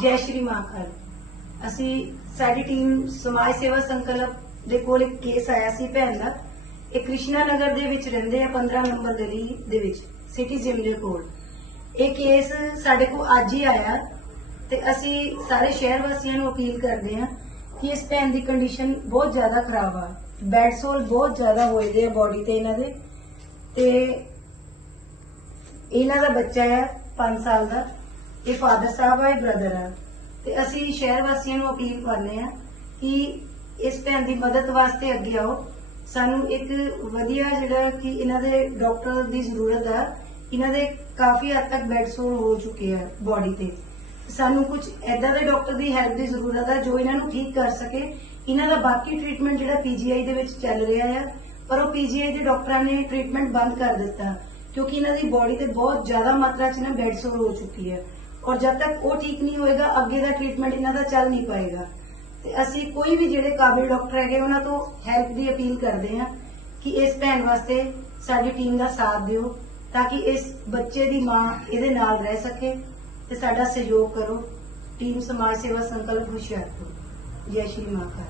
ਜੈ ਸ਼੍ਰੀ ਮਾਖਲ ਅਸੀਂ ਸਾਡੀ ਟੀਮ ਸਮਾਜ ਸੇਵਾ ਸੰਕਲਪ ਦੇ ਕੋਲ ਇੱਕ ਕੇਸ ਆਇਆ ਸੀ ਭੈਣ ਦਾ। ਇਹ ਕ੍ਰਿਸ਼ਨਾ ਨਗਰ ਦੇ ਵਿੱਚ ਰਹਿੰਦੇ ਆ 15 ਨੰਬਰ ਗਲੀ ਦੇ ਵਿੱਚ ਸਿਟੀ ਜਿਮ ਦੇ ਕੋਲ। ਇਹ ਕੇਸ ਸਾਡੇ ਕੋਲ ਅੱਜ ਹੀ ਆਇਆ ਤੇ ਅਸੀਂ ਸਾਰੇ ਸ਼ਹਿਰ ਵਾਸੀਆਂ ਨੂੰ ਅਪੀਲ ਕਰਦੇ ਹਾਂ ਕਿ ਇਸ ਭੈਣ ਦੀ ਕੰਡੀਸ਼ਨ ਬਹੁਤ ਜ਼ਿਆਦਾ ਖਰਾਬ ਆ। ਬੈਡ ਸੋਲ ਬਹੁਤ ਜ਼ਿਆਦਾ ਹੋਏ ਦੇ ਆ ਬਾਡੀ ਤੇ ਇਹਨਾਂ ਦੇ। ਤੇ ਇਹਨਾਂ ਦਾ ਬੱਚਾ ਹੈ 5 ਸਾਲ ਦਾ। ਇਹ ਫਾਦਰ ਸਾਹਿਬ ਆ, ਇਹ ਬ੍ਰਦਰ ਆ। ਤੇ ਅਸੀਂ ਸ਼ਹਿਰ ਵਾਸੀਆਂ ਨੂੰ ਅਪੀਲ ਕਰਨੇ ਆ ਕਿ ਇਸ ਭੈਣ ਦੀ ਮਦਦ ਵਾਸਤੇ ਅੱਗੇ ਆਓ। ਸਾਨੂੰ ਇੱਕ ਵਧੀਆ ਜਿਹੜਾ ਕਿ ਇਹਨਾਂ ਦੇ ਡਾਕਟਰ ਦੀ ਜ਼ਰੂਰਤ ਆ, ਇਹਨਾਂ ਦੇ ਕਾਫੀ ਹੱਦ ਤੱਕ ਬੈਡ ਸੋਰ ਹੋ ਚੁੱਕੇ ਆ ਬਾਡੀ ਤੇ। ਸਾਨੂੰ ਕੁਝ ਐਦਾਂ ਦੇ ਡਾਕਟਰ ਦੀ ਹੈਲਪ ਦੀ ਜ਼ਰੂਰਤ ਆ ਜੋ ਇਹਨਾਂ ਨੂੰ ਠੀਕ ਕਰ ਸਕੇ। ਇਹਨਾਂ ਦਾ ਬਾਕੀ ਟ੍ਰੀਟਮੈਂਟ ਜਿਹੜਾ ਪੀਜੀਆਈ ਦੇ ਵਿੱਚ ਚੱਲ ਰਿਹਾ ਆ, ਪਰ ਉਹ ਪੀਜੀਆਈ ਦੇ ਡਾਕਟਰਾਂ ਨੇ ਟ੍ਰੀਟਮੈਂਟ ਬੰਦ ਕਰ ਦਿੱਤਾ, ਕਿਉਂਕਿ ਇਹਨਾਂ ਦੀ ਬਾਡੀ ਤੇ ਬਹੁਤ ਜ਼ਿਆਦਾ ਮਾਤਰਾ 'ਚ ਨਾ ਬੈਡ ਸੋਰ ਹੋ ਚੁੱਕੀ ਹੈ ਔਰ ਜਦ ਤੱਕ ਉਹ ਠੀਕ ਨਹੀਂ ਹੋਏਗਾ, ਅੱਗੇ ਦਾ ਟ੍ਰੀਟਮੈਂਟ ਇਹਨਾਂ ਦਾ ਚੱਲ ਨਹੀਂ ਪਾਏਗਾ। ਤੇ ਅਸੀਂ ਕੋਈ ਵੀ ਜਿਹੜੇ ਕਾਬਿਲ ਡਾਕਟਰ ਹੈਗੇ, ਉਹਨਾਂ ਤੋਂ ਹੈਲਪ ਦੀ ਅਪੀਲ ਕਰਦੇ ਹਾਂ ਕਿ ਇਸ ਭੈਣ ਵਾਸਤੇ ਸਾਡੀ ਟੀਮ ਦਾ ਸਾਥ ਦਿਓ, ਤਾਂ ਕਿ ਇਸ ਬੱਚੇ ਦੀ ਮਾਂ ਇਹਦੇ ਨਾਲ ਰਹਿ ਸਕੇ ਤੇ ਸਾਡਾ ਸਹਿਯੋਗ ਕਰੋ। ਟੀਮ ਸਮਾਜ ਸੇਵਾ ਸੰਕਲਪ ਹੁਸ਼ਿਆਰਪੁਰ। ਜੈ ਸ਼੍ਰੀ ਮਾਤਾ